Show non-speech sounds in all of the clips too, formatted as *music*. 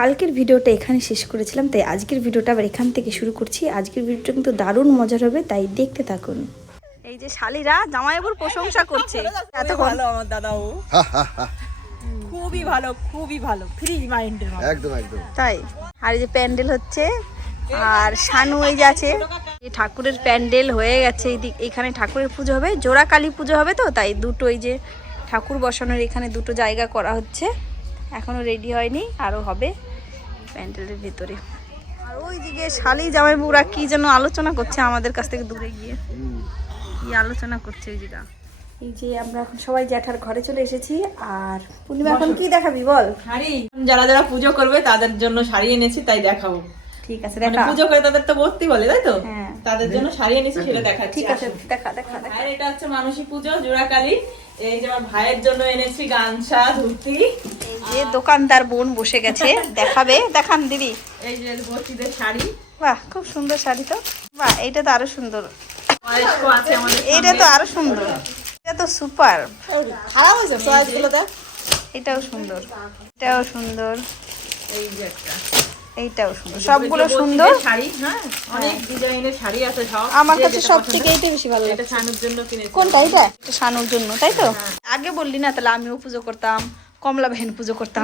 কালকের ভিডিওটা এখানে শেষ করেছিলাম তাই আজকের ভিডিওটা আবার এখান থেকে শুরু করছি। আজকের ভিডিওটা কিন্তু দারুণ মজার হবে তাই দেখতে থাকুন। এই যে শালিরা জামাইবাবুর প্রশংসা করছে। এত ভালো আমার দাদা ও। খুবই ভালো খুবই ভালো। ফ্রি মাইন্ডের একদম একদম। তাই। আর এই যে প্যান্ডেল হচ্ছে আর শানু এই যে আছে। এই ঠাকুরের প্যান্ডেল হয়ে গেছে এইদিক এখানে ঠাকুরের পুজো হবে। জোড়া কালী পুজো হবে তো তাই দুটো এই যে ঠাকুর বসানোর এখানে দুটো জায়গা করা হচ্ছে। এখনও রেডি হয়নি আরও হবে। প্যান্ডেলের ভিতরে। আর ওই দিকে শালি জামাইবুরা কি যেন আলোচনা করছে আমাদের কাছ থেকে দূরে গিয়ে। কি আলোচনা করছে ওই এই যে আমরা এখন সবাই জ্যাঠার ঘরে চলে এসেছি আর পূর্ণিমা এখন কি দেখাবি বল? শাড়ি। যারা যারা পুজো করবে তাদের জন্য শাড়ি এনেছি তাই দেখাবো। ঠিক আছে মানে দেখা। পুজো করে তাদের তো ভর্তি বলে তাই তো? হ্যাঁ। তাদের জন্য শাড়ি এনেছি সেটা দেখাচ্ছি ঠিক আছে দেখা দেখা দেখা। আর এটা হচ্ছে মানসী পুজো জোড়াকালী। এই যে আমার ভাইয়ের জন্য এনেছি গামছা ধুতি। এই যে দোকানদার বোন বসে গেছে দেখাবে। দেখান দিদি। এই যে বচিদের শাড়ি। বাহ খুব সুন্দর শাড়ি তো। বাহ এইটা তো আরও সুন্দর। বয়স্ক আছে আমাদের এইটা তো আরও সুন্দর। এটা তো সুপার। খারাপ হয়েছে চয়েস দেখ। এটাও সুন্দর। এটাও সুন্দর। এই যে একটা। এইটাও সুন্দর। সবগুলো সুন্দর। শাড়ি হ্যাঁ অনেক ডিজাইনের শাড়ি আছে সব। আমার কাছে সব থেকে এইটা বেশি ভালো লাগে এটা শানুর জন্য কিনেছি। কোনটা? এটা? এটা শানুর জন্য তাই তো? আগে বললি না তাহলে আমিও পুজো করতাম কমলা বহেন পুজো করতাম।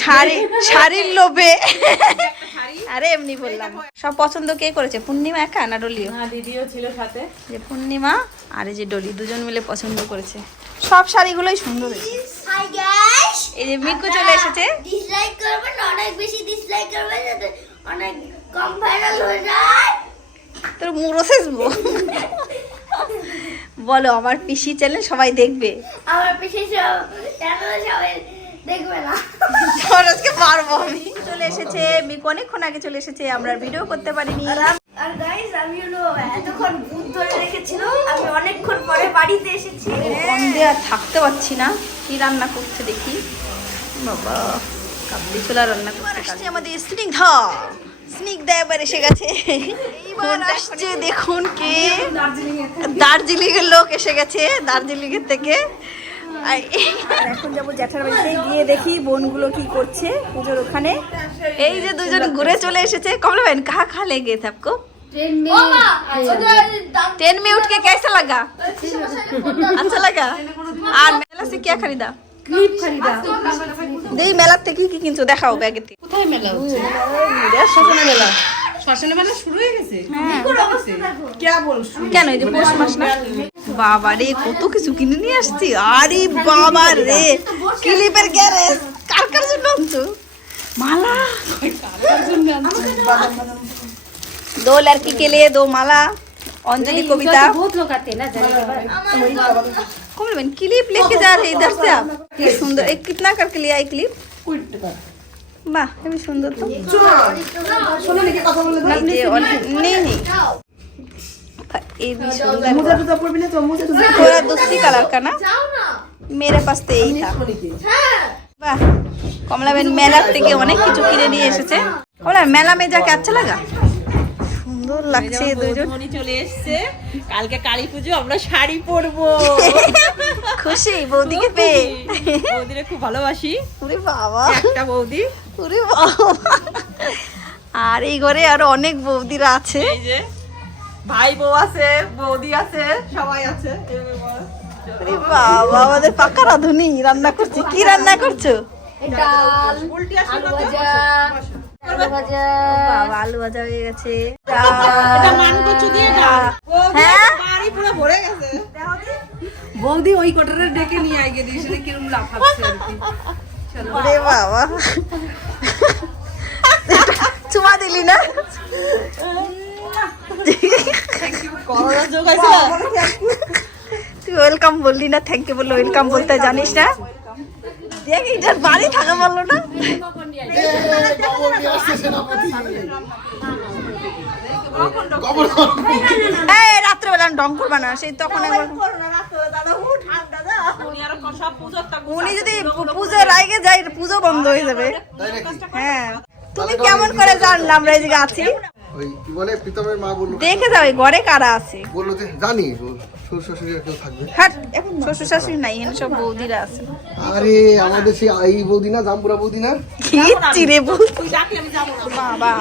শাড়ি শাড়ির লোভে। *laughs* আরে এমনি বললাম। সব পছন্দ কে করেছে? পূর্ণিমা একা না ডলিও? হ্যাঁ দিদিও ছিল সাথে। যে পূর্ণিমা আর এই যে ডলি দুজন মিলে পছন্দ করেছে। সব শাড়িগুলোই সুন্দর হয়েছে। এই যে মিকু চলে এসেছে। ডিসলাইক করবেন অনেক বেশি ডিসলাইক করবেন যাতে অনেক কম ভাইরাল হয়ে যায়। তোর বলো আমার পিসি চ্যানেল সবাই দেখবে। আমার সব চ্যানেলে সবাই দেখবে না। তোর আজকে পারব আমি। চলে এসেছে মিকু অনেকক্ষণ আগে চলে এসেছে আমরা ভিডিও করতে পারিনি। আর গাইস আমি হলো এতক্ষণ ভূত ধরে রেখেছিল আমি অনেকক্ষণ পরে বাড়িতে এসেছি। গন্ধে আর থাকতে পারছি না। কি রান্না করছে দেখি? বাবা কাবলি ছোলা রান্না করতে আসছে আমাদের স্নিগ্ধা। স্নিগ্ধা এবার এসে গেছে। এইবার আসছে দেখুন কে। দার্জিলিং এর লোক এসে গেছে দার্জিলিং এর থেকে। আর এখন যাব জ্যাঠার বাড়িতে গিয়ে দেখি বোনগুলো কি করছে পুজোর ওখানে। এই যে দুজন ঘুরে চলে এসেছে। কমলা বেন কাহা খা লেগে থাকো। ट्रेन में उठ के कैसा लगा अच्छा लगा আর মেলা से क्या खरीदा ক্লিপ खरीदा দেই মেলা থেকে কি কিনছো দেখাও ব্যাগে থেকে কোথায় মেলা হচ্ছে শ্মশানে মেলা শ্মশানে মেলা শুরু হয়ে গেছে কেন এই যে পৌষ মাস না বাবা রে কত কিছু কিনে নিয়ে আসছি আরে বাবা রে ক্লিপের গ্যারেজ কার কার জন্য আনছো মালা दो लड़की के लिए दो माला अंजलि कविता बहुत लोग आते हैं ना जाने के बाद कमल बहन क्लिप लेके जा रहे हैं इधर से आप ये सुंदर एक कितना करके लिया है क्लिप বাহ হেবি সুন্দর তো এই যে অনেক- নেই নেই ये भी सुंदर है। थोड़ा दूसरी कलर का ना मेरे पास तो यही था বাহ কমলা বেন মেলার থেকে অনেক কিছু কিনে নিয়ে এসেছে কমলা মেলা মে যাকে আচ্ছা লাগা সুন্দর লাগছে দুজন। মনি চলে এসেছে। কালকে কালী পুজো আমরা শাড়ি পরবো। খুশি বৌদিকে পেয়ে। বৌদিরে খুব ভালোবাসি। ওরে বাবা। একটা বৌদি। ওরে বাবা। আর এই ঘরে আরও অনেক বৌদিরা আছে। এই যে ভাই বউ আছে বৌদি আছে সবাই আছে। বাবা আমাদের পাকা রাঁধুনি রান্না করছি। কি রান্না করছ? ডাল উল্টি আসলে আলু ভাজা বাবা আলু ভাজা হয়ে গেছে। এটা মান কচু দিয়ে ডাল। হ্যাঁ? বাড়ি পুরো ভরে গেছে। বৌদি ওই কোটারে ডেকে নিয়ে আই গেলি সেটা কিরম লাফাচ্ছে আর কি। ওরে বাবা। চুমা দিলি না? তুই ওয়েলকাম বললি না থ্যাংক ইউ বলল ওয়েলকাম বলতে জানিস না। দেখ এটার বাড়ি থাকা বলল না? এই রাত্রেবেলা ডং করবা না সেই তখন উনি যদি পুজোর আগে যাই পুজো বন্ধ হয়ে যাবে। হ্যাঁ। তুমি কেমন করে জানলাম আমরা এই আছি। ওই কি বলে প্রীতমের মা বলল দেখে যাও এই ঘরে কারা আছে? বলল যে জানি শ্বশুর শাশুড়ি কেউ থাকবে? হাট এখন শ্বশুর শাশুড়ি নাই এখানে সব বৌদিরা আছে। আরে আমাদের সেই এই বৌদি না জামপুরা বৌদি না? কি চিরে বৌদি? বাবা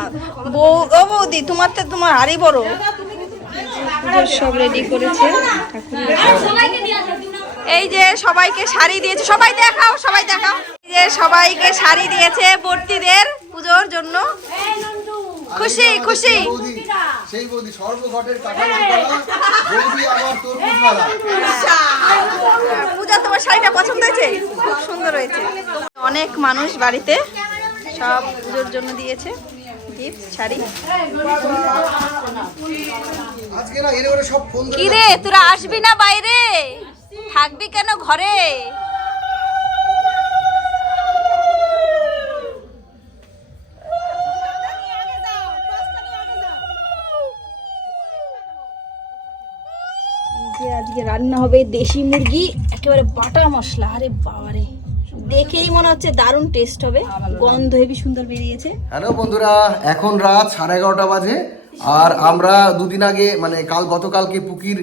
বৌ ও বৌদি তোমার তো তোমার হাড়ি বড়। সব রেডি করেছে এই যে সবাইকে শাড়ি দিয়েছে সবাই দেখাও সবাই দেখাও। যে সবাইকে শাড়ি দিয়েছে বর্তিদের পুজোর জন্য। খুশি খুশি। সেই বৌদি সর্বঘটের বৌদি আমার পূজা তোমার শাড়িটা পছন্দ হয়েছে? খুব সুন্দর হয়েছে। অনেক মানুষ বাড়িতে সব পুজোর জন্য দিয়েছে গিফট শাড়ি। কিরে তোরা আসবি না বাইরে? থাকবি কেন ঘরে যে আজকে রান্না হবে দেশি মুরগি একেবারে বাটা মশলা। আরে বাবারে। দেখেই মনে হচ্ছে দারুণ টেস্ট হবে। গন্ধ হেবি সুন্দর বেরিয়েছে। হ্যালো বন্ধুরা এখন রাত সাড়ে এগারোটা বাজে। আর আমরা দুদিন আগে মানে কাল গতকালকে পুকির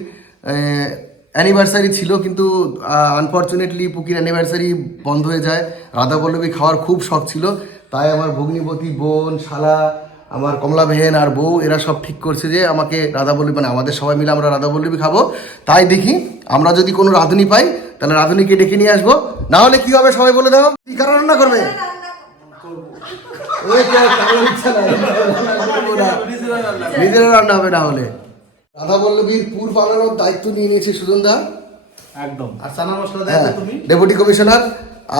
অ্যানিভার্সারি ছিল কিন্তু আনফর্চুনেটলি পুকির অ্যানিভার্সারি বন্ধ হয়ে যায়। রাধা পল্লবী খাওয়ার খুব শখ ছিল। তাই আমার ভগ্নিপতি বোন শালা আমার কমলা বেহেন আর বউ এরা সব ঠিক করছে যে আমাকে রাধা পল্লবী মানে আমাদের সবাই মিলে আমরা রাধা পল্লবী খাব। তাই দেখি আমরা যদি কোনো রাঁধুনি পাই তাহলে রাঁধুনিকে ডেকে নিয়ে আসব। না হলে কি হবে সবাই বলে দাও? কি কারণ রান্না করবে। নিজেরা রান্না হবে না হলে। রাধা বল্লবীর পুর বানানোর দায়িত্ব নিয়ে নিয়েছে সুজন দা একদম। আর চানা মশলা হ্যাঁ তুমি? Deputy commissioner.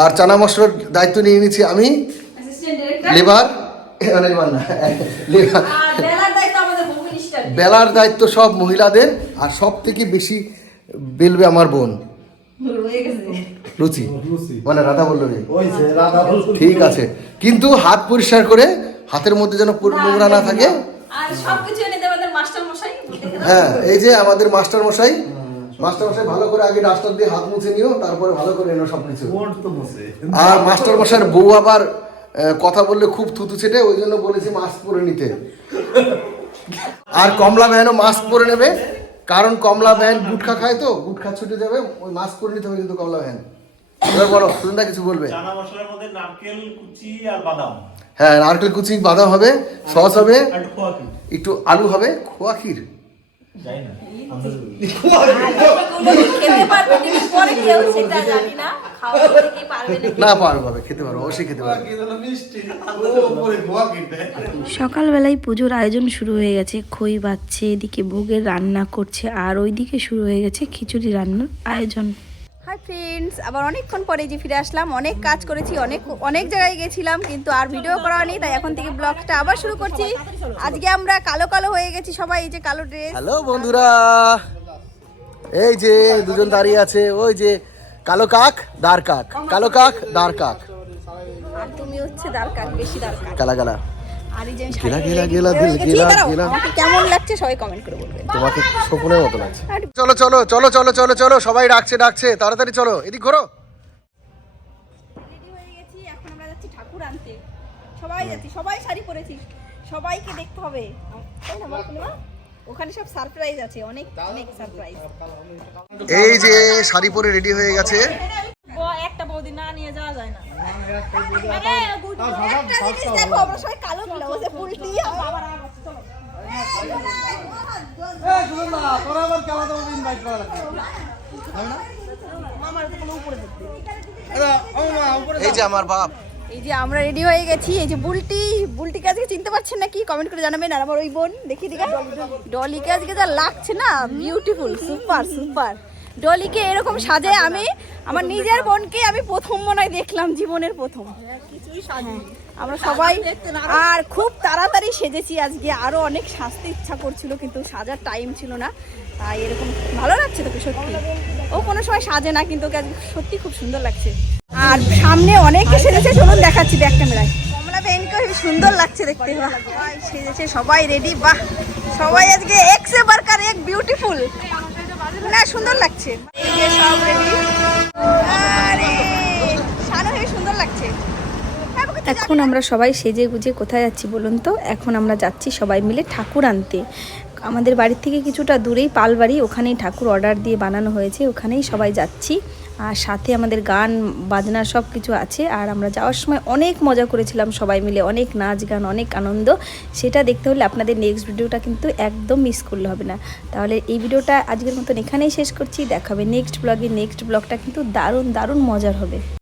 আর চানা মশলার দায়িত্ব নিয়ে নিয়েছি আমি। লেবার। মানে বেলার দায়িত্ব সব মহিলাদের আর সব থেকে বেশি বেলবে আমার বোন। রুচি মানে রাধা বল্লবী ওই যে রাধা বল্লভী। ঠিক আছে। কিন্তু হাত পরিষ্কার করে হাতের মধ্যে যেন নোংরা না থাকে। আর সবকিছু এনে দেবে আমাদের মাস্টার মশাই। হ্যাঁ এই যে আমাদের মাস্টার মশাই। মাস্টার মশাই ভালো করে আগে ডাস্টার দিয়ে হাত মুছে নিও তারপরে ভালো করে এনো সব কিছু মোট তো বসে। আর মাস্টার মশাইয়ের বউ আবার কথা বললে খুব থুতু ছেটে ওই জন্য বলেছি মাস্ক পরে নিতে আর কমলা ভ্যানও মাস্ক পরে নেবে কারণ কমলা ভ্যান গুটখা খায় তো গুটখা ছুটে যাবে ওই মাস্ক পরে নিতে হবে কিন্তু কমলা ভ্যান এবার বলো সুন্দর কিছু বলবে চানা মশলার মধ্যে নারকেল কুচি আর বাদাম হ্যাঁ নারকেল কুচি বাদাম হবে সস হবে একটু আলু হবে খোয়া ক্ষীর যাই না আন্দাজ করি। খেতে পারবে কিন্তু পরে কেউ সেটা জানি না খাওয়া কি পারবে না না পারব হবে খেতে পারব অবশ্যই খেতে পারব। সকালবেলায় পুজোর আয়োজন শুরু হয়ে গেছে খই বাচ্ছে এদিকে ভোগের রান্না করছে আর ওইদিকে শুরু হয়ে গেছে খিচুড়ি রান্নার আয়োজন। হাই ফ্রেন্ডস আবার অনেকক্ষণ পরে যে ফিরে আসলাম অনেক কাজ করেছি অনেক অনেক জায়গায় গেছিলাম কিন্তু আর ভিডিও করা হয়নি তাই এখন থেকে ব্লগটা আবার শুরু করছি। আজকে আমরা কালো কালো হয়ে গেছি সবাই এই যে কালো ড্রেস হ্যালো বন্ধুরা। এই যে দুজন দাঁড়িয়ে আছে ওই যে কালো কাক দার কাক। কালো কাক দার কাক। আর তুমি হচ্ছে দারকাক বেশি দারকাক কালা কালা আর এই যে আমি গেলা, গেলা, গেলা, দিল, গেলা, গেলা। কেমন লাগছে সবাই কমেন্ট করে বলবে। তোমাকে শকুনের মতো লাগছে। চলো চলো চলো চলো চলো চলো সবাই ডাকছে ডাকছে। তাড়াতাড়ি চলো এদিক ঘোরো। রেডি হয়ে গেছি এখন আমরা যাচ্ছি ঠাকুর আনতে। সবাই যাচ্ছি সবাই শাড়ি পরেছি। সবাইকে দেখতে হবে। তাই না? ওখানে সব সারপ্রাইজ আছে অনেক অনেক সারপ্রাইজ এই যে শাড়ি পরে রেডি হয়ে গেছে। একটা বৌদি না নিয়ে যাওয়া যায় না। কালো ব্লাউজে ফুল এই যে আমার বাপ। এই যে আমরা রেডি হয়ে গেছি। এই যে বুলটি বুলটিকে আজকে চিনতে পারছেন নাকি? কমেন্ট করে জানাবেন আর আমার ওই বোন দেখি দিকে ডলিকে আজকে যা লাগছে না বিউটিফুল সুপার সুপার ডলিকে এরকম সাজে আমি আমার নিজের বোনকে আমি প্রথম মনে দেখলাম জীবনের প্রথম। হ্যাঁ, আমরা সবাই আর খুব তাড়াতাড়ি সেজেছি আজকে। আরও অনেক সাজতে ইচ্ছা করছিল কিন্তু সাজার টাইম ছিল না। তাই এরকম ভালো লাগছে তোকে সত্যি। ও কোনো সময় সাজে না কিন্তু আজকে সত্যি খুব সুন্দর লাগছে। আর সামনে অনেক সেজেছে চলুন দেখাচ্ছি ব্যাক ক্যামেরায় কমলা বেনকে সুন্দর লাগছে দেখতে সেজেছে সবাই রেডি বাহ। সবাই আজকে এক সে বারকার এক বিউটিফুল না সুন্দর লাগছে। এই যে সব রেডি আরে সুন্দর লাগছে। হ্যাঁ, এখন আমরা সবাই সেজে গুজে কোথায় যাচ্ছি বলুন তো? এখন আমরা যাচ্ছি সবাই মিলে ঠাকুর আনতে। আমাদের বাড়ির থেকে কিছুটা দূরেই পালবাড়ি, ওখানেই ঠাকুর অর্ডার দিয়ে বানানো হয়েছে, ওখানেই সবাই যাচ্ছি। আর সাথে আমাদের গান, বাজনা সব কিছু আছে। আর আমরা যাওয়ার সময় অনেক মজা করেছিলাম সবাই মিলে, অনেক নাচ গান, অনেক আনন্দ। সেটা দেখতে হলে আপনাদের নেক্সট ভিডিওটা কিন্তু একদম মিস করলে হবে না। তাহলে এই ভিডিওটা আজকের মতন এখানেই শেষ করছি। দেখাবে নেক্সট ব্লগে নেক্সট ব্লগটা কিন্তু দারুণ দারুণ মজার হবে।